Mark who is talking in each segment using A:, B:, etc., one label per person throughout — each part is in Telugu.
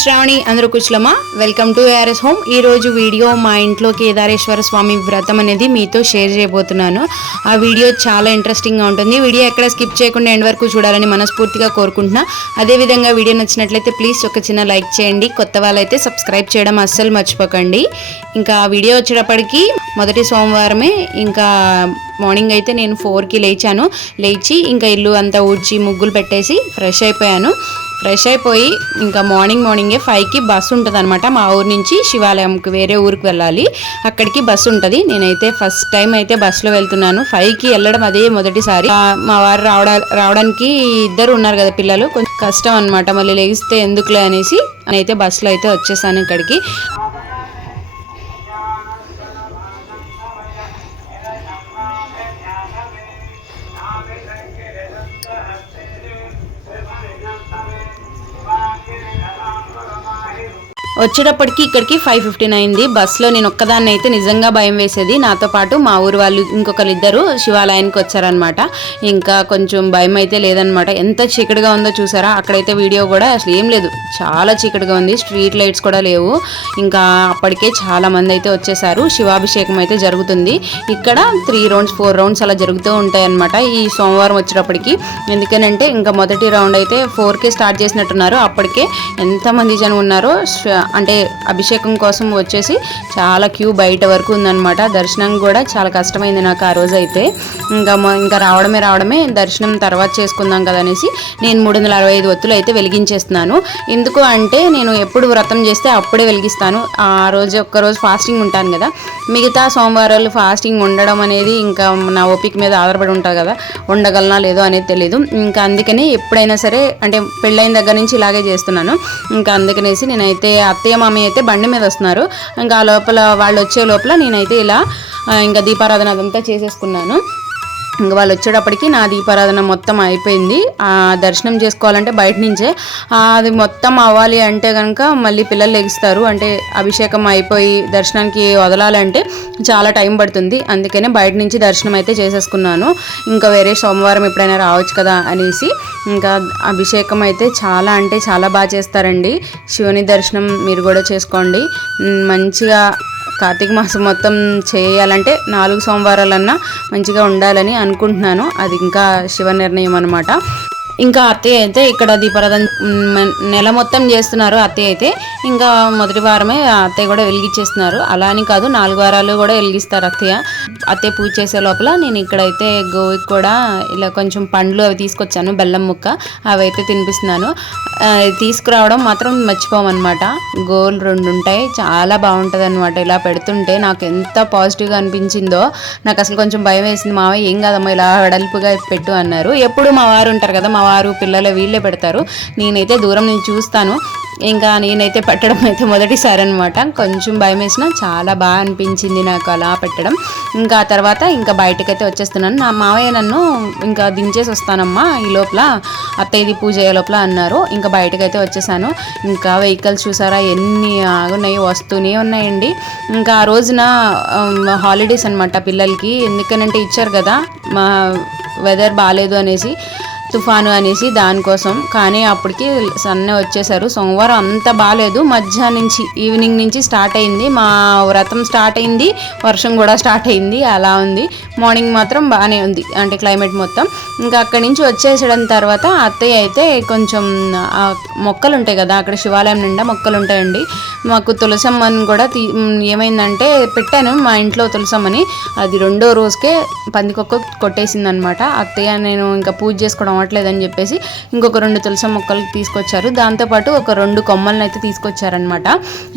A: శ్రావణి అందరూ కుశలమా? వెల్కమ్ టు ఏఆర్ఎస్ హోమ్ ఈ రోజు వీడియో మా ఇంట్లో కేదారేశ్వర స్వామి వ్రతం అనేది మీతో షేర్ చేయబోతున్నాను. ఆ వీడియో చాలా ఇంట్రెస్టింగ్గా ఉంటుంది. వీడియో ఎక్కడ స్కిప్ చేయకుండా ఎండ్ వరకు చూడాలని మనస్ఫూర్తిగా కోరుకుంటున్నా. అదేవిధంగా వీడియో నచ్చినట్లయితే ప్లీజ్ ఒక చిన్న లైక్ చేయండి. కొత్త వాళ్ళైతే సబ్స్క్రైబ్ చేయడం అస్సలు మర్చిపోకండి. ఇంకా ఆ వీడియో వచ్చేటప్పటికి మొదటి సోమవారమే ఇంకా మార్నింగ్ అయితే నేను ఫోర్కి లేచాను. లేచి ఇంకా ఇల్లు అంతా ఊడ్చి ముగ్గులు పెట్టేసి ఫ్రెష్ అయిపోయాను. ఫ్రెష్ అయిపోయి ఇంకా మార్నింగ్ మార్నింగే ఫైవ్కి బస్సు ఉంటుంది అనమాట మా ఊరు నుంచి శివాలయంకి వేరే ఊరికి వెళ్ళాలి. అక్కడికి బస్సు ఉంటుంది. నేనైతే ఫస్ట్ టైం అయితే బస్సులో వెళ్తున్నాను. ఫైవ్కి వెళ్ళడం అదే మొదటిసారి. మా వారు రావడా రావడానికి ఇద్దరు ఉన్నారు కదా పిల్లలు. కొంచెం కష్టం అనమాట మళ్ళీ లెగిస్తే ఎందుకులే అనేసి నేనైతే బస్సులో అయితే వచ్చేసాను ఇక్కడికి. వచ్చేటప్పటికి ఇక్కడికి ఫైవ్ ఫిఫ్టీన్ అయింది. బస్సులో నేను ఒక్కదాన్ని అయితే నిజంగా భయం వేసేది. నాతో పాటు మా ఊరు వాళ్ళు ఇంకొకరు ఇద్దరు శివాలయానికి వచ్చారనమాట ఇంకా కొంచెం భయం అయితే లేదనమాట ఎంత చీకటిగా ఉందో చూసారా? అక్కడైతే వీడియో కూడా అసలు ఏం లేదు. చాలా చీకటిగా ఉంది. స్ట్రీట్ లైట్స్ కూడా లేవు. ఇంకా అప్పటికే చాలా మంది అయితే వచ్చేసారు. శివాభిషేకం అయితే జరుగుతుంది. ఇక్కడ త్రీ రౌండ్స్ ఫోర్ రౌండ్స్ అలా జరుగుతూ ఉంటాయన్నమాట ఈ సోమవారం వచ్చేటప్పటికి. ఎందుకనంటే ఇంకా మొదటి రౌండ్ అయితే ఫోర్కే స్టార్ట్ చేసినట్టున్నారు. అప్పటికే ఎంతమంది జనం ఉన్నారో అంటే అభిషేకం కోసం వచ్చేసి చాలా క్యూ బయట వరకు ఉందన్నమాట. దర్శనం కూడా చాలా కష్టమైంది నాకు ఆ రోజు అయితే ఇంకా ఇంకా రావడమే రావడమే దర్శనం తర్వాత చేసుకుందాం కదా అనేసి నేను మూడు వందల అరవై ఐదు ఒత్తులు అయితే వెలిగించేస్తున్నాను. ఎందుకు అంటే నేను ఎప్పుడు వ్రతం చేస్తే అప్పుడే వెలిగిస్తాను. ఆ రోజు ఒక్కరోజు ఫాస్టింగ్ ఉంటాను కదా. మిగతా సోమవారాలు ఫాస్టింగ్ ఉండడం అనేది ఇంకా నా ఓపిక మీద ఆధారపడి ఉంటుంది కదా. ఉండగలనా లేదో అనేది తెలియదు ఇంకా అందుకని ఎప్పుడైనా సరే అంటే పెళ్ళైన దగ్గర నుంచి ఇలాగే చేస్తున్నాను. ఇంకా అందుకనేసి నేనైతే అత్తయ్య మామయ్య అయితే బండి మీద వస్తున్నారు. ఇంకా ఆ లోపల వాళ్ళు వచ్చే లోపల నేనైతే ఇలా ఇంకా దీపారాధన అదంతా చేసేసుకున్నాను. ఇంకా వాళ్ళు వచ్చేటప్పటికి నా దీపారాధన మొత్తం అయిపోయింది. ఆ దర్శనం చేసుకోవాలంటే బయట నుంచే. అది మొత్తం అవ్వాలి అంటే కనుక మళ్ళీ పిల్లలు లెగిస్తారు. అంటే అభిషేకం అయిపోయి దర్శనానికి వదలాలంటే చాలా టైం పడుతుంది. అందుకనే బయట నుంచి దర్శనం అయితే చేసేసుకున్నాను. ఇంకా వేరే సోమవారం ఎప్పుడైనా రావచ్చు కదా అనేసి. ఇంకా అభిషేకం అయితే చాలా అంటే చాలా బాగా చేస్తారండి. శివుని దర్శనం మీరు కూడా చేసుకోండి. మంచిగా కార్తీక మాసం మొత్తం చేయాలంటే నాలుగు సోమవారాలన్నా మంచిగా ఉండాలని అనుకుంటున్నాను. అది ఇంకా శివ నిర్ణయం అనమాట ఇంకా అత్తయ్య అయితే ఇక్కడ దీపారాధన నెల మొత్తం చేస్తున్నారు అత్తయ్య అయితే. ఇంకా మొదటి వారమే అత్తయ్య కూడా వెలిగించేస్తున్నారు. అలా అని కాదు నాలుగు వారాలు కూడా వెలిగిస్తారు అత్తయ్య. అత్తయ్య పూజ చేసే లోపల నేను ఇక్కడైతే గోవికి కూడా ఇలా కొంచెం పండ్లు అవి తీసుకొచ్చాను బెల్లం ముక్క అవి అయితే తినిపిస్తున్నాను తీసుకురావడం మాత్రం మర్చిపోమన్నమాట. గోల్ రెండు ఉంటాయి చాలా బాగుంటుంది అనమాట ఇలా పెడుతుంటే నాకు ఎంత పాజిటివ్గా అనిపించిందో. నాకు అసలు కొంచెం భయం వేసింది మావయ్య ఏం కాదమ్మా ఇలా వెడల్పుగా పెట్టు అన్నారు. ఎప్పుడు మా వారు ఉంటారు కదా మా వారు పిల్లలు వీళ్ళే పెడతారు. నేనైతే దూరం నుంచి చూస్తాను. ఇంకా నేనైతే పెట్టడం అయితే మొదటిసారి అనమాట కొంచెం భయం వేసిన చాలా బాగా అనిపించింది నాకు అలా పెట్టడం. ఇంకా ఆ తర్వాత ఇంకా బయటకైతే వచ్చేస్తున్నాను. నా మావయ్య నన్ను ఇంకా దించేసి వస్తానమ్మా ఈ లోపల. అత్తయ్యది పూజ అయ్యే లోపల అన్నారు. ఇంకా బయటకైతే వచ్చేసాను. ఇంకా వెహికల్స్ చూసారా? ఎన్ని ఆగున్నాయి వస్తూనే ఉన్నాయండి. ఇంకా ఆ రోజున హాలిడేస్ అనమాట పిల్లలకి. ఎందుకనంటే ఇచ్చారు కదా మా వెదర్ బాగాలేదు అనేసి. తుఫాను అనేసి దానికోసం. కానీ అప్పటికి సన్నే వచ్చేసారు. సోమవారం అంత బాగాలేదు మధ్యాహ్నం నుంచి ఈవినింగ్ నుంచి స్టార్ట్ అయింది. మా వ్రతం స్టార్ట్ అయింది. వర్షం కూడా స్టార్ట్ అయింది. అలా ఉంది. మార్నింగ్ మాత్రం బాగానే ఉంది. అంటే క్లైమేట్ మొత్తం. ఇంకా అక్కడి నుంచి వచ్చేసడం తర్వాత అత్తయ్య అయితే కొంచెం మొక్కలు ఉంటాయి కదా అక్కడ శివాలయం నిండా మొక్కలు ఉంటాయండి మాకు తులసమ్మని కూడా తీ ఏమైందంటే పెట్టాను మా ఇంట్లో తులసమ్మని. అది రెండో రోజుకే పందికొక్క కొట్టేసింది అనమాట అత్తయ్య నేను ఇంకా పూజ చేసుకోవడం అవ్వట్లేదని చెప్పేసి ఇంకొక రెండు తులసి మొక్కలు తీసుకొచ్చారు. దాంతోపాటు ఒక రెండు కొమ్మలను అయితే తీసుకొచ్చారనమాట.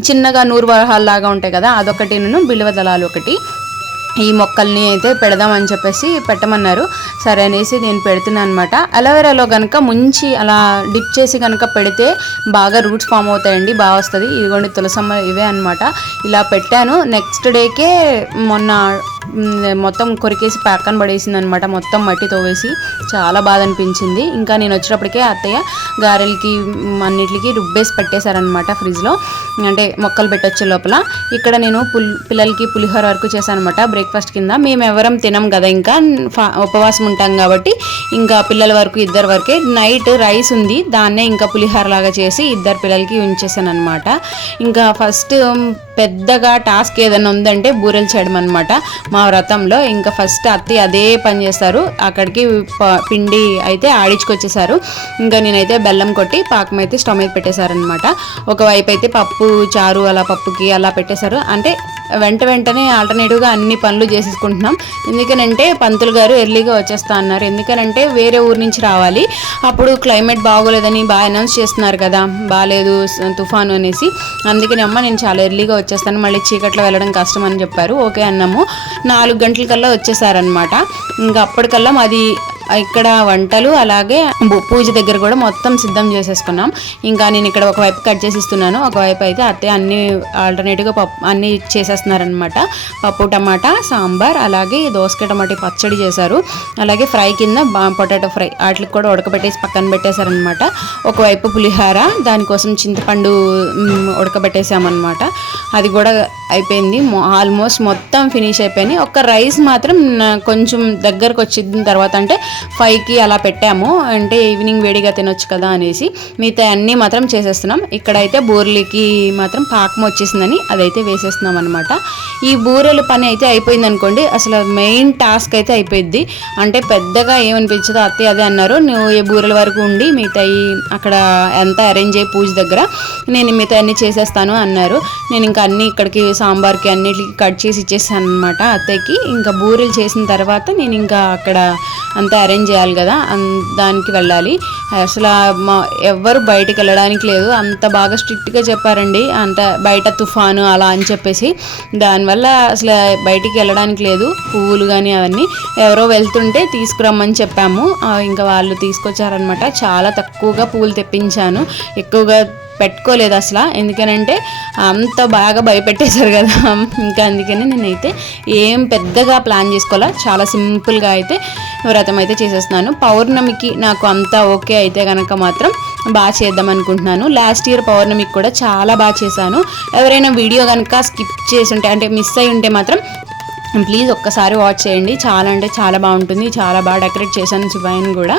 A: చిన్నగా నూరు వరహాలు లాగా ఉంటాయి కదా అదొకటి నేను బిల్వ దళాలు ఒకటి. ఈ మొక్కల్ని అయితే పెడదామని చెప్పేసి పెట్టమన్నారు. సరే అనేసి నేను పెడుతున్నాను అనమాట అలోవెరాలో కనుక ముంచి అలా డిప్ చేసి కనుక పెడితే బాగా రూట్స్ ఫామ్ అవుతాయండి బాగా వస్తుంది. ఇదిగోండి తులసమ్మ ఇవే అనమాట ఇలా పెట్టాను. నెక్స్ట్ డేకే మొన్న మొత్తం కొరికేసి పక్కన పడేసింది అనమాట మొత్తం మట్టి తోవేసి చాలా బాధ అనిపించింది ఇంకా నేను వచ్చినప్పటికే అత్తయ్య గారెలకి అన్నిటికి రుబ్బేసి పెట్టేశారనమాట ఫ్రిడ్జ్లో. అంటే మొక్కలు పెట్టొచ్చే లోపల. ఇక్కడ నేను పుల్ పిల్లలకి పులిహోర వరకు చేశాను అనమాట బ్రేక్ఫాస్ట్ కింద. మేము ఎవరం తినం కదా ఇంకా. ఫా- ఉపవాసం ఉంటాం కాబట్టి ఇంకా పిల్లల వరకు ఇద్దరు వరకే. నైట్ రైస్ ఉంది. దాన్నే ఇంకా పులిహోర లాగా చేసి ఇద్దరు పిల్లలకి ఉంచేసాను అనమాట ఇంకా ఫస్ట్ పెద్దగా టాస్క్ ఏదైనా ఉందంటే బూరెలు చేయడం అనమాట మా వ్రతంలో ఇంకా ఫస్ట్ అత్తి అదే పని చేస్తారు. అక్కడికి ప- పిండి అయితే ఆడించుకొచ్చేసారు ఇంకా నేనైతే బెల్లం కొట్టి పాకం అయితే స్టవ్ మీద పెట్టేశారనమాట ఒకవైపు అయితే పప్పు చారు అలా పప్పుకి అలా పెట్టేశారు. అంటే వెంట వెంటనే ఆల్టర్నేటివ్గా అన్ని పనులు చేసేసుకుంటున్నాం. ఎందుకనంటే పంతులు గారు ఎర్లీగా వచ్చేస్తా అన్నారు. ఎందుకనంటే వేరే ఊరు నుంచి రావాలి. అప్పుడు క్లైమేట్ బాగోలేదని బాగా అనౌన్స్ చేస్తున్నారు కదా. బాగాలేదు తుఫాను అనేసి. అందుకని అమ్మ నేను చాలా ఎర్లీగా వచ్చేస్తాను. మళ్ళీ చీకట్లో వెళ్ళడం కష్టం అని చెప్పారు. ఓకే అన్నాము. నాలుగు గంటలకల్లా వచ్చేసారనమాట ఇంకా అప్పటికల్లా మాది ఇక్కడ వంటలు అలాగే పూజ దగ్గర కూడా మొత్తం సిద్ధం చేసేసుకున్నాం. ఇంకా నేను ఇక్కడ ఒకవైపు కట్ చేసి ఇస్తున్నాను. ఒకవైపు అయితే అత్తయ్య అన్ని ఆల్టర్నేటివ్గా పప్పు అన్ని చేసేస్తున్నారనమాట పప్పు టమాటా సాంబార్ అలాగే దోసకాయ టమాటా పచ్చడి చేశారు. అలాగే ఫ్రై కింద పొటాటో ఫ్రై వాటికి కూడా ఉడకబెట్టేసి పక్కన పెట్టేశారనమాట ఒకవైపు పులిహార దానికోసం చింతపండు ఉడకబెట్టేసామన్నమాట అది కూడా అయిపోయింది. ఆల్మోస్ట్ మొత్తం ఫినిష్ అయిపోయింది. ఒక్క రైస్ మాత్రం కొంచెం దగ్గరకు వచ్చిన తర్వాత అంటే ఫైవ్కి అలా పెట్టాము. అంటే ఈవినింగ్ వేడిగా తినొచ్చు కదా అనేసి మిగతా అన్నీ మాత్రం చేసేస్తున్నాం. ఇక్కడైతే బూరెలకి మాత్రం పాకం వచ్చేసిందని అదైతే వేసేస్తున్నాం అనమాట ఈ బూరెల పని అయితే అయిపోయింది అనుకోండి. అసలు మెయిన్ టాస్క్ అయితే అయిపోయింది అంటే పెద్దగా ఏమనిపించదో. అత్తయ్య అదే అన్నారు. నువ్వు ఏ బూరెల వరకు ఉండి మిగతా అక్కడ ఎంత అరేంజ్ అయ్యి పూజ దగ్గర. నేను మిగతా అన్ని చేసేస్తాను అన్నారు. నేను ఇంకా అన్ని ఇక్కడికి సాంబార్కి అన్నిటికి కట్ చేసి ఇచ్చేసాను అనమాట అత్తయ్యకి. ఇంకా బూరెలు చేసిన తర్వాత నేను ఇంకా అక్కడ అంతా అరేంజ్ చేయాలి కదా దానికి వెళ్ళాలి. అసలు మా ఎవ్వరు బయటికి వెళ్ళడానికి లేదు. అంత బాగా స్ట్రిక్ట్గా చెప్పారండి. అంత బయట తుఫాను అలా అని చెప్పేసి. దానివల్ల అసలు బయటికి వెళ్ళడానికి లేదు. పువ్వులు కానీ అవన్నీ ఎవరో వెళ్తుంటే తీసుకురమ్మని చెప్పాము. ఇంకా వాళ్ళు తీసుకొచ్చారనమాట చాలా తక్కువగా పువ్వులు తెప్పించాను. ఎక్కువగా పెట్టుకోలేదు అసలు. ఎందుకనంటే అంత బాగా భయపెట్టేశారు కదా. ఇంకా అందుకని నేనైతే ఏం పెద్దగా ప్లాన్ చేసుకోవాలా. చాలా సింపుల్గా అయితే వ్రతం అయితే చేసేస్తున్నాను. పౌర్ణమికి నాకు అంతా ఓకే అయితే కనుక మాత్రం బాగా చేద్దాం అనుకుంటున్నాను. లాస్ట్ ఇయర్ పౌర్ణమికి కూడా చాలా బాగా చేశాను. ఎవరైనా వీడియో కనుక స్కిప్ చేసి ఉంటే అంటే మిస్ అయి ఉంటే మాత్రం ప్లీజ్ ఒక్కసారి వాచ్ చేయండి. చాలా అంటే చాలా బాగుంటుంది. చాలా బాగా డెకరేట్ చేశాను శివాయన్ కూడా.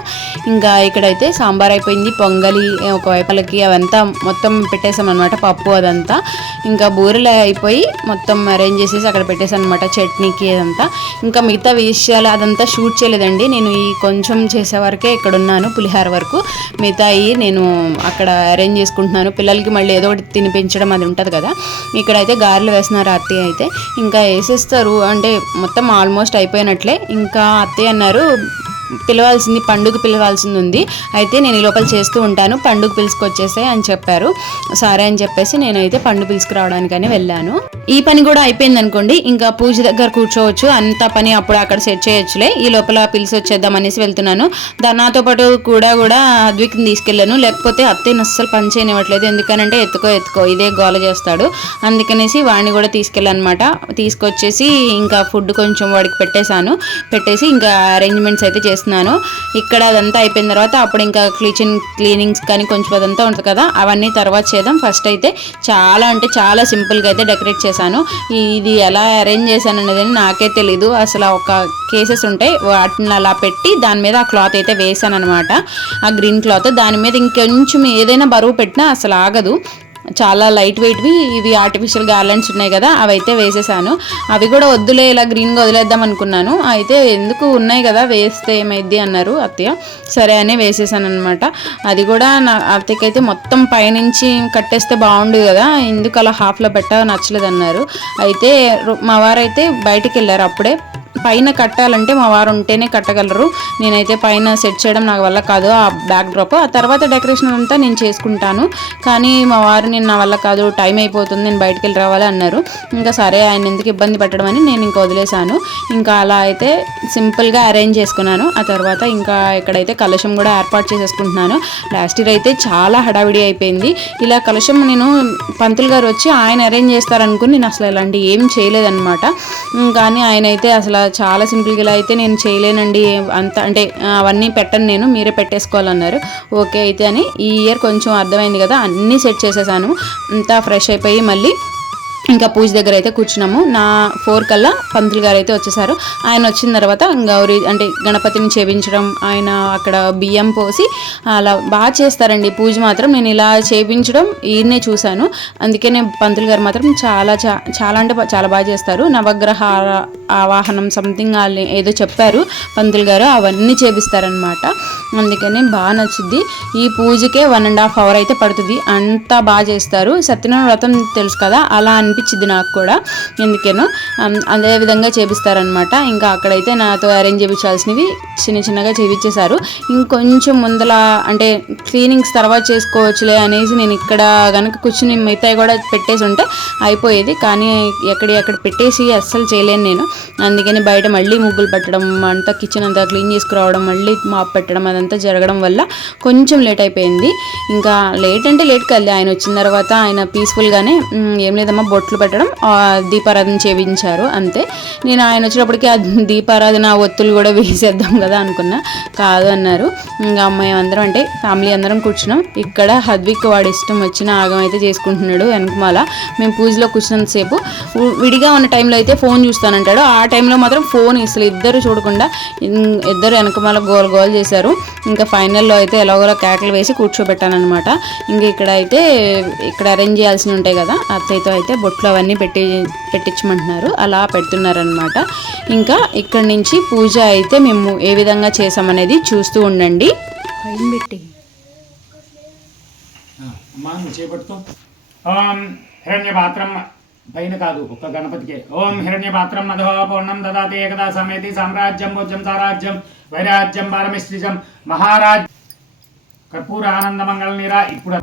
A: ఇంకా ఇక్కడైతే సాంబార్ అయిపోయింది పొంగలి ఒకవైపులకి అవంతా మొత్తం పెట్టేసాం అనమాట పప్పు అదంతా. ఇంకా బూరెలు అయిపోయి మొత్తం అరేంజ్ చేసేసి అక్కడ పెట్టేసాను అనమాట చట్నీకి అదంతా. ఇంకా మిగతా విషయాలు అదంతా షూట్ చేయలేదండి. నేను ఈ కొంచెం చేసే వరకే ఇక్కడ ఉన్నాను పులిహార వరకు. మిగతా నేను అక్కడ అరేంజ్ చేసుకుంటున్నాను. పిల్లలకి మళ్ళీ ఏదో ఒకటి తినిపించడం అది ఉంటుంది కదా. ఇక్కడైతే గారెలు వేస్తున్నారు అత్తయ్య అయితే. ఇంకా వేసేస్తారు. అంటే మొత్తం ఆల్మోస్ట్ అయిపోయినట్లే. ఇంకా అత్తయ్య అన్నారు పిలవాల్సింది పండుగ పిలవాల్సింది ఉంది అయితే నేను ఈ లోపల చేస్తూ ఉంటాను. పండుగ పిలుచుకొచ్చేసాయి అని చెప్పారు. సరే అని చెప్పేసి నేనైతే పండు పిలుచుకురావడానికని వెళ్ళాను. ఈ పని కూడా అయిపోయింది అనుకోండి ఇంకా పూజ దగ్గర కూర్చోవచ్చు. అంత పని అప్పుడు అక్కడ సెట్ చేయొచ్చులే. ఈ లోపల పిలిచి వచ్చేద్దాం అనేసి వెళ్తున్నాను. దా- నాతో పాటు కూడా కూడా అద్విక్ని తీసుకెళ్ళాను. లేకపోతే అత్తయ్యని అస్సలు పని చేయనివ్వట్లేదు. ఎందుకనంటే ఎత్తుకో ఎత్తుకో. ఇదే గోల చేస్తాడు. అందుకనేసి వాడిని కూడా తీసుకెళ్ళానమాట. తీసుకొచ్చేసి ఇంకా ఫుడ్ కొంచెం వాడికి పెట్టేశాను. పెట్టేసి ఇంకా అరేంజ్మెంట్స్ అయితే చేస్తాను. చేస్తున్నాను. ఇక్కడ అదంతా అయిపోయిన తర్వాత అప్పుడు ఇంకా కిచెన్ క్లీనింగ్స్ కానీ కొంచెం అదంతా ఉంటుంది కదా అవన్నీ తర్వాత చేద్దాం. ఫస్ట్ అయితే చాలా అంటే చాలా సింపుల్గా అయితే డెకరేట్ చేశాను. ఇది ఎలా అరేంజ్ చేశాను అనేది నాకే తెలీదు. అసలు ఒక కేసెస్ ఉంటాయి వాటిని అలా పెట్టి దాని మీద ఆ క్లాత్ అయితే వేసాను అనమాట ఆ గ్రీన్ క్లాత్ దాని మీద ఇంకొంచెం ఏదైనా బరువు పెట్టినా అసలు ఆగదు. చాలా లైట్ వెయిట్వి ఇవి ఆర్టిఫిషియల్ గార్లెండ్స్ ఉన్నాయి కదా అవి అయితే వేసేసాను. అవి కూడా వద్దులే ఇలా గ్రీన్గా వదిలేద్దాం అనుకున్నాను. అయితే ఎందుకు ఉన్నాయి కదా వేస్తే ఏమైద్ది అన్నారు అత్తయ్య. సరే అని వేసేసాను అనమాట అది కూడా నా అత్తయ్యకైతే మొత్తం పైనుంచి కట్టేస్తే బాగుండు కదా ఎందుకు అలా హాఫ్లో పెట్ట నచ్చలేదు అన్నారు అయితే రు- మా వారైతే బయటికి వెళ్ళారు అప్పుడే. పైన కట్టాలంటే మా వారు ఉంటేనే కట్టగలరు. నేనైతే పైన సెట్ చేయడం నాకు వల్ల కాదు ఆ బ్యాక్ డ్రాప్. ఆ తర్వాత డెకరేషన్ అంతా నేను చేసుకుంటాను. కానీ మా వారు నేను నా వల్ల కాదు టైం అయిపోతుంది నేను బయటికి వెళ్ళి రావాలి అన్నారు. ఇంకా సరే ఆయన ఎందుకు ఇబ్బంది పెట్టడం అని నేను ఇంకా వదిలేశాను. ఇంకా అలా అయితే సింపుల్గా అరేంజ్ చేసుకున్నాను. ఆ తర్వాత ఇంకా ఇక్కడైతే కలశం కూడా ఏర్పాటు చేసేసుకుంటున్నాను లాస్ట్ ఇయర్ అయితే చాలా హడావిడి అయిపోయింది. ఇలా కలశం నేను పంతులు గారు వచ్చి ఆయన అరేంజ్ చేస్తారనుకుని నేను అసలు ఇలాంటి ఏం చేయలేదన్నమాట. కానీ ఆయన అయితే అసలు చాలా సింపుల్గా అయితే నేను చేయలేనండి. అంత అంటే అవన్నీ పెట్టను నేను మీరే పెట్టేసుకోవాలన్నారు. ఓకే అయితే అని ఈ ఇయర్ కొంచెం అర్థమైంది కదా అన్నీ సెట్ చేసేసాను. అంతా ఫ్రెష్ అయిపోయి మళ్ళీ ఇంకా పూజ దగ్గర అయితే కూర్చున్నాము. నా ఫోర్ కల్లా పంతులు గారు అయితే వచ్చేసారు. ఆయన వచ్చిన తర్వాత గౌరీ అంటే గణపతిని చేపించడం ఆయన అక్కడ బియ్యం పోసి అలా బాగా చేస్తారండి. పూజ మాత్రం నేను ఇలా చేపించడం ఈయనే చూశాను. అందుకే నేను పంతులు గారు మాత్రం చాలా చా- చాలా అంటే చాలా బాగా చేస్తారు. నవగ్రహ ఆవాహనం సంథింగ్ ఏదో చెప్పారు పంతులు గారు. అవన్నీ చేపిస్తారనమాట అందుకని బాగా నచ్చుద్ది. ఈ పూజకే వన్ అండ్ హాఫ్ అవర్ అయితే పడుతుంది. అంతా బాగా చేస్తారు. సత్యనారాయణ వ్రతం తెలుసు కదా? అలా అనిపించింది నాకు కూడా. ఎందుకేనో అదే విధంగా చేపిస్తారనమాట ఇంకా అక్కడైతే నాతో అరేంజ్ చేయించాల్సినవి చిన్న చిన్నగా చేయించేశారు ఇంకొంచెం ముందల అంటే క్లీనింగ్స్ తర్వాత చేసుకోవచ్చులే అనేసి నేను ఇక్కడ కనుక కూర్చుని మిగతాయి కూడా పెట్టేసి ఉంటే అయిపోయేది. కానీ ఎక్కడ ఎక్కడ పెట్టేసి అస్సలు చేయలేను నేను. అందుకని బయట మళ్ళీ ముగ్గులు పెట్టడం అంతా కిచెన్ అంతా క్లీన్ చేసుకురావడం మళ్ళీ మాప్ పెట్టడం అదంతా జరగడం వల్ల కొంచెం లేట్ అయిపోయింది. ఇంకా లేట్ అంటే లేట్ కాదు ఆయన వచ్చిన తర్వాత ఆయన పీస్ఫుల్గానే ఏం లేదమ్మా బొట్లు పెట్టడం ఆ, దీపారాధన చేయించారు అంతే. నేను ఆయన వచ్చినప్పటికీ ఆ దీపారాధన ఒత్తులు కూడా వేసేద్దాం కదా అనుకున్నా. కాదు అన్నారు. ఇంకా అమ్మాయి అందరం అంటే ఫ్యామిలీ అందరం కూర్చున్నాం. ఇక్కడ హద్విక్ వాడి ఇష్టం వచ్చిన ఆగం అయితే చేసుకుంటున్నాడు వెనకమాల. మేము పూజలో కూర్చున్నంతసేపు విడిగా ఉన్న టైంలో అయితే ఫోన్ చూస్తానంటాడు. ఆ టైంలో మాత్రం ఫోన్ అసలు ఇద్దరు చూడకుండా ఇద్దరు వెనకమాల గోల్ గోల్ చేశారు. ఇంకా ఫైనల్లో అయితే ఎలాగోలా కేకలు వేసి కూర్చోబెట్టాను అనమాట ఇంకా ఇక్కడ అయితే ఇక్కడ అరేంజ్ చేయాల్సి ఉంటాయి కదా అత్తయ్యతో అయితే బొట్లు అవన్నీ పెట్టి పెట్టించమంటున్నారు. అలా పెడుతున్నారనమాట ఇంకా ఇక్కడి నుంచి పూజ అయితే మేము ఏ విధంగా చేసామనేది చూస్తూ ఉండండి.
B: పెట్టి.
C: ఓం హిరణ్యపాత్రం పైన కాదు ఒక్క గణపతికే. ఓం హిరణ్యపాత్రం మధో పూర్ణం దదాతి ఏకదా సమేతి సామ్రాజ్యం భోజ్యం సారాజ్యం వైరాజ్యం పారమిశ్రిజం మహారాజ్ కర్పూర ఆనంద మంగళ నీరా ఇప్పుడు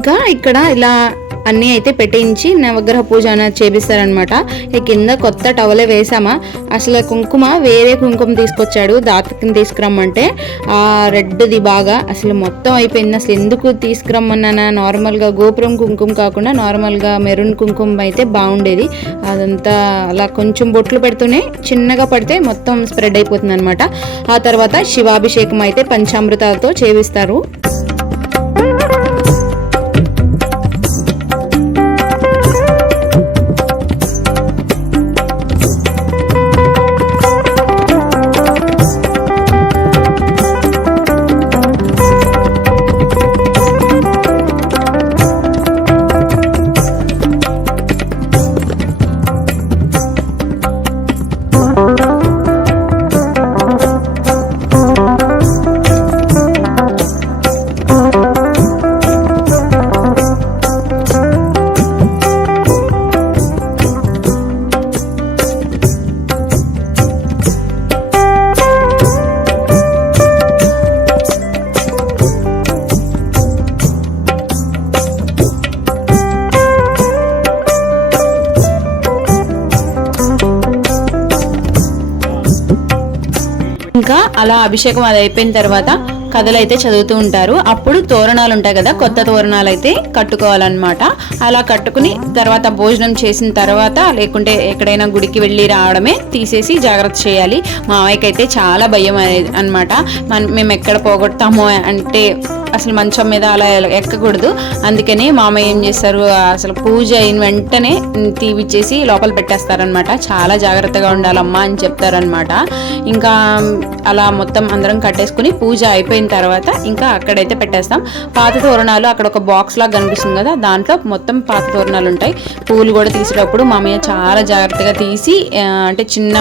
A: ఇంకా ఇక్కడ ఇలా అన్నీ అయితే పెట్టించి నవగ్రహ పూజ అనేది చేపిస్తారనమాట ఈ కింద కొత్త టవలే వేసామా? అసలు కుంకుమ వేరే కుంకుమ తీసుకొచ్చాడు దాతకిని తీసుకురమ్మంటే ఆ రెడ్ది బాగా అసలు మొత్తం అయిపోయింది. అసలు ఎందుకు తీసుకురమ్మన్నా నార్మల్గా గోపురం కుంకుమ కాకుండా నార్మల్గా మెరూన్ కుంకుమ అయితే బాగుండేది. అదంతా అలా కొంచెం బొట్లు పెడుతూనే చిన్నగా పడితే మొత్తం స్ప్రెడ్ అయిపోతుంది అనమాట ఆ తర్వాత శివాభిషేకం అయితే పంచామృతాలతో చేవిస్తారు అభిషేకం అది అయిపోయిన తర్వాత కథలు అయితే చదువుతూ ఉంటారు. అప్పుడు తోరణాలు ఉంటాయి కదా కొత్త తోరణాలు అయితే కట్టుకోవాలన్నమాట. అలా కట్టుకుని తర్వాత భోజనం చేసిన తర్వాత లేకుంటే ఎక్కడైనా గుడికి వెళ్ళి రావడమే తీసేసి జాగ్రత్త చేయాలి. మావయ్యకి అయితే చాలా భయం అనమాట మన మేము ఎక్కడ పోగొడతామో అంటే అసలు మంచం మీద అలా ఎక్కకూడదు. అందుకని మామయ్య ఏం చేస్తారు అసలు పూజ అయిన వెంటనే తీవిచ్చేసి లోపల పెట్టేస్తారనమాట చాలా జాగ్రత్తగా ఉండాలమ్మా అని చెప్తారనమాట ఇంకా అలా మొత్తం అందరం కట్టేసుకుని పూజ అయిపోయిన తర్వాత ఇంకా అక్కడైతే పెట్టేస్తాం. పాత తోరణాలు అక్కడ ఒక బాక్స్ లాగా కనిపిస్తుంది కదా దాంట్లో మొత్తం పాత తోరణాలు ఉంటాయి. పూలు కూడా తీసేటప్పుడు మామయ్య చాలా జాగ్రత్తగా తీసి అంటే చిన్న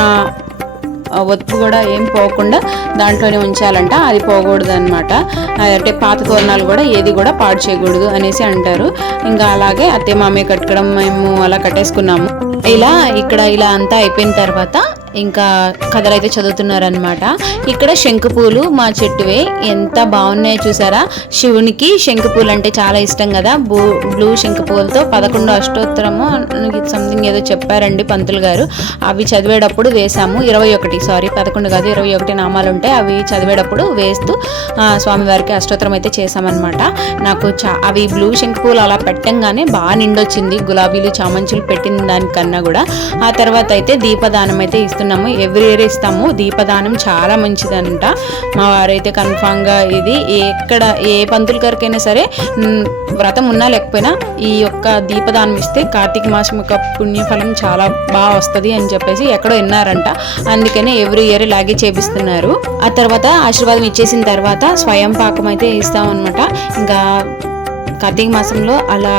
A: ఒత్తు కూడా ఏం పోకుండా దాంట్లోనే ఉంచాలంట. అది పోకూడదు అనమాట అంటే పాత తోరణాలు కూడా ఏది కూడా పాడు చేయకూడదు అనేసి అంటారు. ఇంకా అలాగే అత్తే మామయ్య కట్టుకోవడం మేము అలా కట్టేసుకున్నాము. ఇలా ఇక్కడ ఇలా అంతా అయిపోయిన తర్వాత ఇంకా కథలు అయితే చదువుతున్నారనమాట ఇక్కడ శంఖపూలు మా చెట్టువే ఎంత బాగున్నాయో చూసారా? శివునికి శంఖపూలు అంటే చాలా ఇష్టం కదా. బ్లూ బ్లూ శంఖపూలతో పదకొండు అష్టోత్తరము సంథింగ్ ఏదో చెప్పారండి పంతులు గారు. అవి చదివేటప్పుడు వేసాము ఇరవై ఒకటి సారీ పదకొండు కాదు ఇరవై ఒకటి నామాలు ఉంటాయి. అవి చదివేటప్పుడు వేస్తూ ఆ, స్వామివారికి అష్టోత్తరం అయితే చేసామన్నమాట నాకు చా అవి బ్లూ శంఖపూలు అలా పెట్టంగానే బాగా నిండొచ్చింది. గులాబీలు చామంచులు పెట్టిన దానికన్నా కూడా. ఆ తర్వాత అయితే దీపదానం అయితే ఇస్తున్నాము ఎవ్రీ ఇయర్ ఇస్తాము. దీపదానం చాలా మంచిదంట. మా వారైతే కన్ఫామ్గా ఇది ఎక్కడ ఏ పంతులు గారికైనా సరే వ్రతం ఉన్నా లేకపోయినా ఈ యొక్క దీపదానం ఇస్తే కార్తీక మాసం యొక్క పుణ్యఫలం చాలా బాగా వస్తుంది అని చెప్పేసి ఎక్కడో విన్నారంట. అందుకనే ఎవ్రీ ఇయర్ ఇలాగే చేపిస్తున్నారు. ఆ తర్వాత ఆశీర్వాదం ఇచ్చేసిన తర్వాత స్వయం పాకం అయితే ఇస్తామన్నమాట. ఇంకా కార్తీక మాసంలో అలా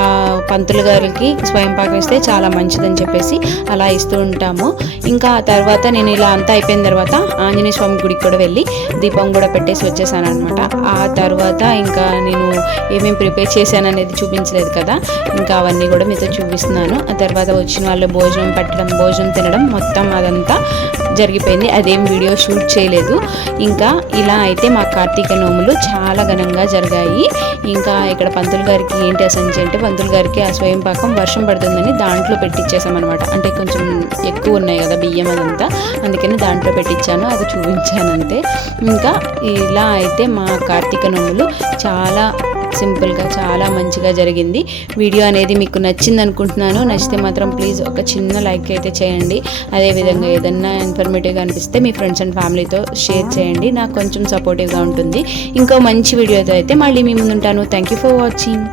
A: పంతులు గారికి స్వయం పాకం ఇస్తే చాలా మంచిదని చెప్పేసి అలా ఇస్తూ ఉంటాము. ఇంకా ఆ తర్వాత నేను ఇలా అంతా అయిపోయిన తర్వాత ఆంజనేయ స్వామి గుడికి కూడా వెళ్ళి దీపం కూడా పెట్టేసి వచ్చేసాను అనమాట ఆ తర్వాత ఇంకా నేను ఏమేమి ప్రిపేర్ చేశాను అనేది చూపించలేదు కదా. ఇంకా అవన్నీ కూడా మీతో చూపిస్తున్నాను. ఆ తర్వాత వచ్చిన వాళ్ళు భోజనం పెట్టడం భోజనం తినడం మొత్తం అదంతా జరిగిపోయింది. అదేం వీడియో షూట్ చేయలేదు. ఇంకా ఇలా అయితే మా కార్తీక నోములు చాలా ఘనంగా జరిగాయి. ఇంకా ఇక్కడ పంతులు గారికి ఏంటి అసంచి అంటే పంతులు గారికి ఆ స్వయం పాకం వర్షం పడుతుందని దాంట్లో పెట్టించేసామన్నమాట అంటే కొంచెం ఎక్కువ ఉన్నాయి కదా బియ్యం అదంతా. అందుకని దాంట్లో పెట్టించాను అది చూపించాను అంతే. ఇంకా ఇలా అయితే మా కార్తీక నోములు చాలా సింపుల్గా చాలా మంచిగా జరిగింది. వీడియో అనేది మీకు నచ్చింది అనుకుంటున్నాను నచ్చితే మాత్రం ప్లీజ్ ఒక చిన్న లైక్ అయితే చేయండి. అదేవిధంగా ఏదన్నా ఇన్ఫర్మేటివ్గా అనిపిస్తే మీ ఫ్రెండ్స్ అండ్ ఫ్యామిలీతో షేర్ చేయండి. నాకు కొంచెం సపోర్టివ్గా ఉంటుంది. ఇంకో మంచి వీడియోతో అయితే మళ్ళీ మీ ముందు ఉంటాను థ్యాంక్ యూ ఫర్ వాచింగ్